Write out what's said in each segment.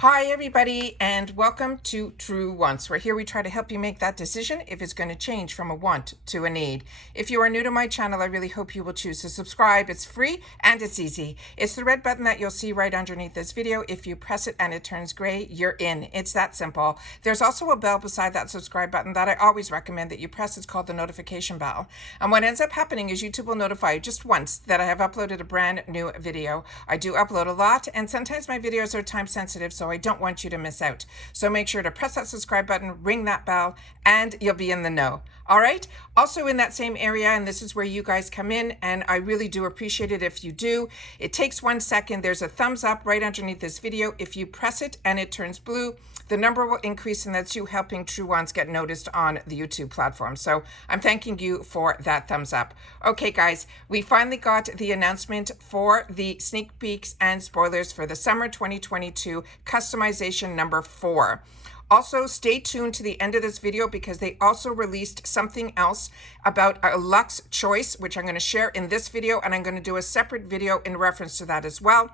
Hi everybody, and welcome to True Wants, where here we try to help you make that decision if it's going to change from a want to a need. If you are new to my channel, I really hope you will choose to subscribe. It's free and it's easy. It's the red button that you'll see right underneath this video. If you press it and it turns gray, you're in. It's that simple. There's also a bell beside that subscribe button that I always recommend that you press. It's called the notification bell. And what ends up happening is YouTube will notify you just once that I have uploaded a brand new video. I do upload a lot, and sometimes my videos are time sensitive, so I don't want you to miss out. So make sure to press that subscribe button, ring that bell, and you'll be in the know. All right. Also in that same area, and this is where you guys come in, and I really do appreciate it if you do. It takes 1 second. There's a thumbs up right underneath this video. If you press it and it turns blue, the number will increase, and that's you helping True Ones get noticed on the YouTube platform. So I'm thanking you for that thumbs up. Okay, guys, we finally got the announcement for the sneak peeks and spoilers for the summer 2022 customization number 4. Also, stay tuned to the end of this video because they also released something else about a Luxe choice, which I'm going to share in this video, and I'm going to do a separate video in reference to that as well.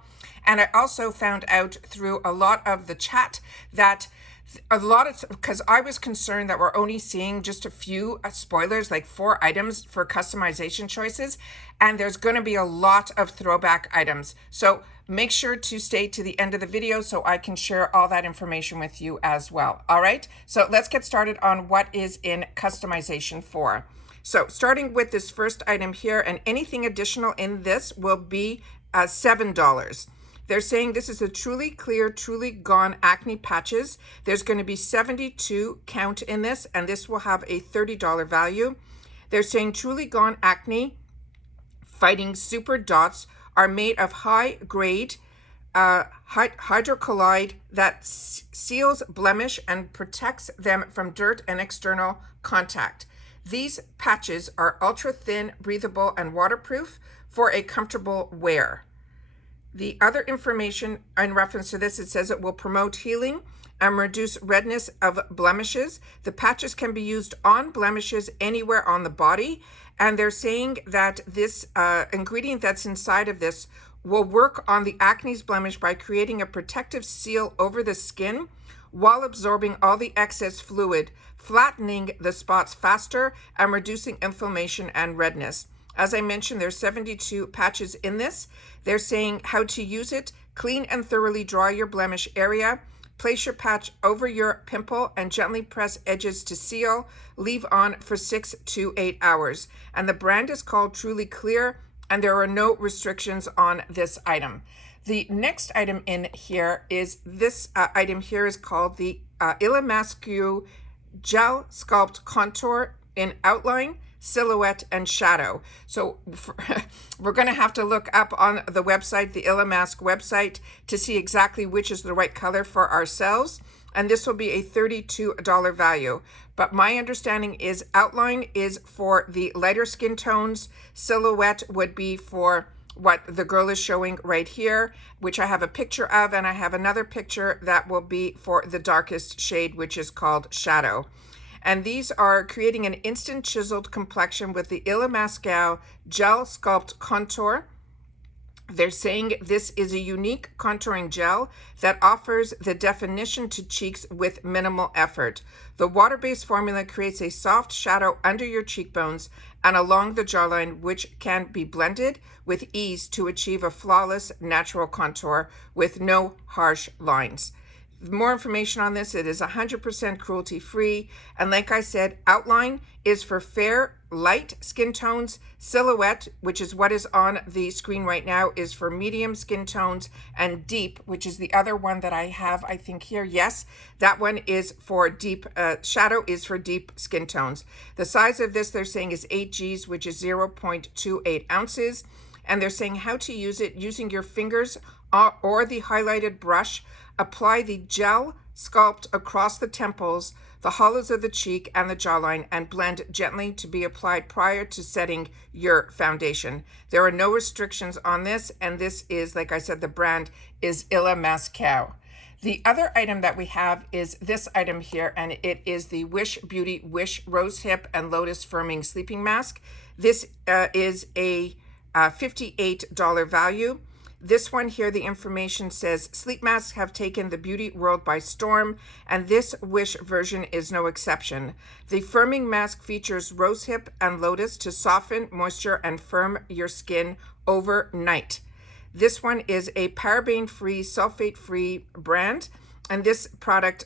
And I also found out through a lot of the chat that because I was concerned that we're only seeing just a few spoilers, like 4 items for customization choices, and there's going to be a lot of throwback items. So make sure to stay to the end of the video so I can share all that information with you as well. All right, so let's get started on what is in customization 4. So starting with this first item here, and anything additional in this will be $7. They're saying this is a truly clear, truly gone acne patches. There's going to be 72 count in this, and this will have a $30 value. They're saying truly gone acne fighting super dots are made of high grade hydrocolloid that seals blemish and protects them from dirt and external contact. These patches are ultra thin, breathable, and waterproof for a comfortable wear. The other information in reference to this, it says it will promote healing and reduce redness of blemishes. The patches can be used on blemishes anywhere on the body. And they're saying that this ingredient that's inside of this will work on the acne's blemish by creating a protective seal over the skin while absorbing all the excess fluid, flattening the spots faster and reducing inflammation and redness. As I mentioned, there's 72 patches in this. They're saying how to use it: clean and thoroughly dry your blemish area, place your patch over your pimple and gently press edges to seal, leave on for 6 to 8 hours. And the brand is called Truly Clear, and there are no restrictions on this item. The next item in here is this item here is called the ULTA Gel Sculpt Contour in Outline, Silhouette, and Shadow. So we're going to have to look up on the website, the ULTA website, to see exactly which is the right color for ourselves. And this will be a $32 value. But my understanding is Outline is for the lighter skin tones. Silhouette would be for what the girl is showing right here, which I have a picture of, and I have another picture that will be for the darkest shade, which is called Shadow. And these are creating an instant chiseled complexion with the ULTA Gel Sculpt Contour. They're saying this is a unique contouring gel that offers the definition to cheeks with minimal effort. The water-based formula creates a soft shadow under your cheekbones and along the jawline, which can be blended with ease to achieve a flawless natural contour with no harsh lines. More information on this, it is 100% cruelty-free. And like I said, Outline is for fair, light skin tones. Silhouette, which is what is on the screen right now, is for medium skin tones. And Deep, which is the other one that I have, I think here, yes, that one is for deep, Shadow is for deep skin tones. The size of this, they're saying, is 8 Gs, which is 0.28 ounces. And they're saying how to use it using your fingers or the highlighted brush. Apply the gel sculpt across the temples, the hollows of the cheek, and the jawline, and blend gently to be applied prior to setting your foundation. There are no restrictions on this, and this is, like I said, the brand is ULTA. The other item that we have is this item here, and it is the Wish Beauty Wish Rose Hip and Lotus Firming Sleeping Mask. This is a $58 value. This one here, the information says, sleep masks have taken the beauty world by storm, and this Wish version is no exception. The firming mask features rosehip and lotus to soften, moisture, and firm your skin overnight. This one is a paraben-free, sulfate-free brand, and this product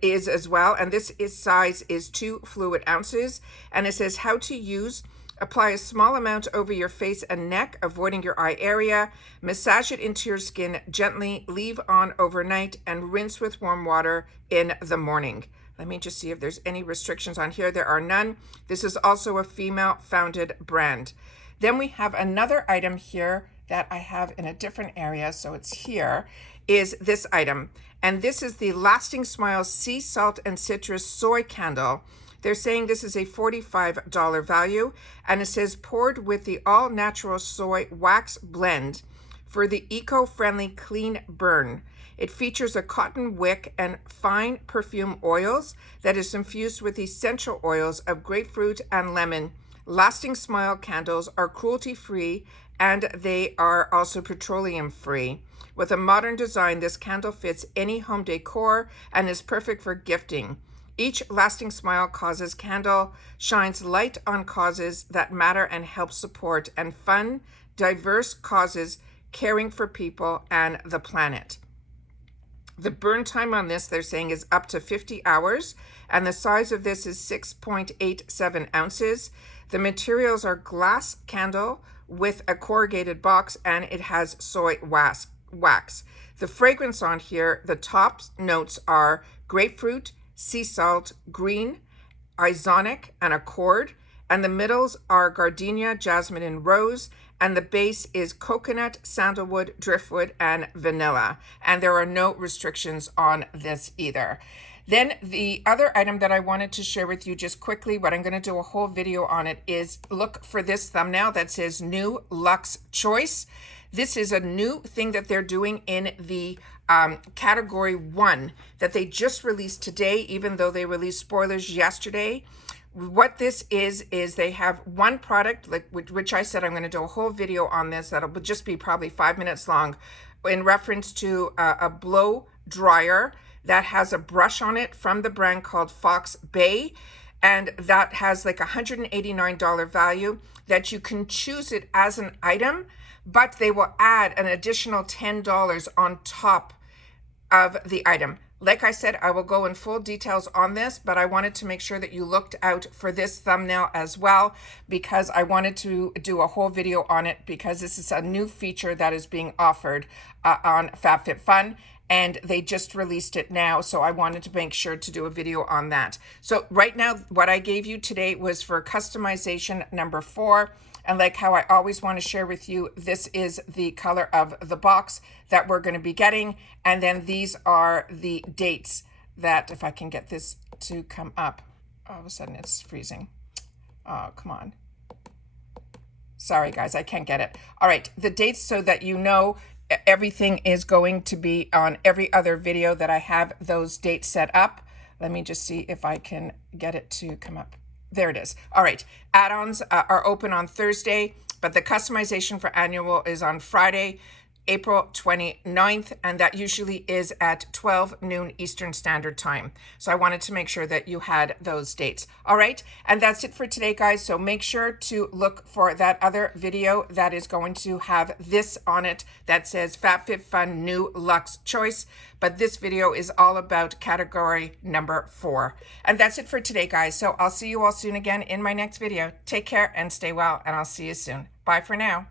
is as well, and this size is 2 fluid ounces, and it says how to use. Apply a small amount over your face and neck, avoiding your eye area. Massage it into your skin gently, leave on overnight, and rinse with warm water in the morning. Let me just see if there's any restrictions on here. There are none. This is also a female-founded brand. Then we have another item here that I have in a different area, so it's here, is this item. And this is the Lasting Smile Sea Salt and Citrus Soy Candle. They're saying this is a $45 value, and it says poured with the all-natural soy wax blend for the eco-friendly clean burn. It features a cotton wick and fine perfume oils that is infused with essential oils of grapefruit and lemon. Lasting Smile candles are cruelty-free, and they are also petroleum-free. With a modern design, this candle fits any home decor and is perfect for gifting. Each Lasting Smile Causes candle shines light on causes that matter and helps support and fun, diverse causes, caring for people and the planet. The burn time on this, they're saying, is up to 50 hours, and the size of this is 6.87 ounces. The materials are glass candle with a corrugated box, and it has soy wax. The fragrance on here, the top notes are grapefruit, sea salt, green, isonic, and accord, and the middles are gardenia, jasmine, and rose, and the base is coconut, sandalwood, driftwood, and vanilla. And there are no restrictions on this either. Then the other item that I wanted to share with you just quickly, but I'm going to do a whole video on it, is look for this thumbnail that says New Luxe Choice. This is a new thing that they're doing in the category 1 that they just released today, even though they released spoilers yesterday. What this is they have one product, like which I said I'm going to do a whole video on this that'll just be probably 5 minutes long, in reference to a blow dryer that has a brush on it from the brand called Fox Bay, and that has like $189 value, that you can choose it as an item, but they will add an additional $10 on top of the item. Like I said, I will go in full details on this, but I wanted to make sure that you looked out for this thumbnail as well, because I wanted to do a whole video on it, because this is a new feature that is being offered on FABFITFUN, and they just released it now, so I wanted to make sure to do a video on that. So right now, what I gave you today was for customization number 4. And like how I always want to share with you, this is the color of the box that we're going to be getting. And then these are the dates that, if I can get this to come up, all of a sudden it's freezing. Oh, come on. Sorry, guys, I can't get it. All right, the dates, so that you know everything is going to be on every other video that I have those dates set up. Let me just see if I can get it to come up. There it is. All right. Add-ons are open on Thursday, but the customization for annual is on Friday, April 29th, and that usually is at 12 noon Eastern Standard Time. So I wanted to make sure that you had those dates. All right. And that's it for today, guys. So make sure to look for that other video that is going to have this on it that says FABFITFUN New Luxe Choice. But this video is all about category number 4. And that's it for today, guys. So I'll see you all soon again in my next video. Take care and stay well, and I'll see you soon. Bye for now.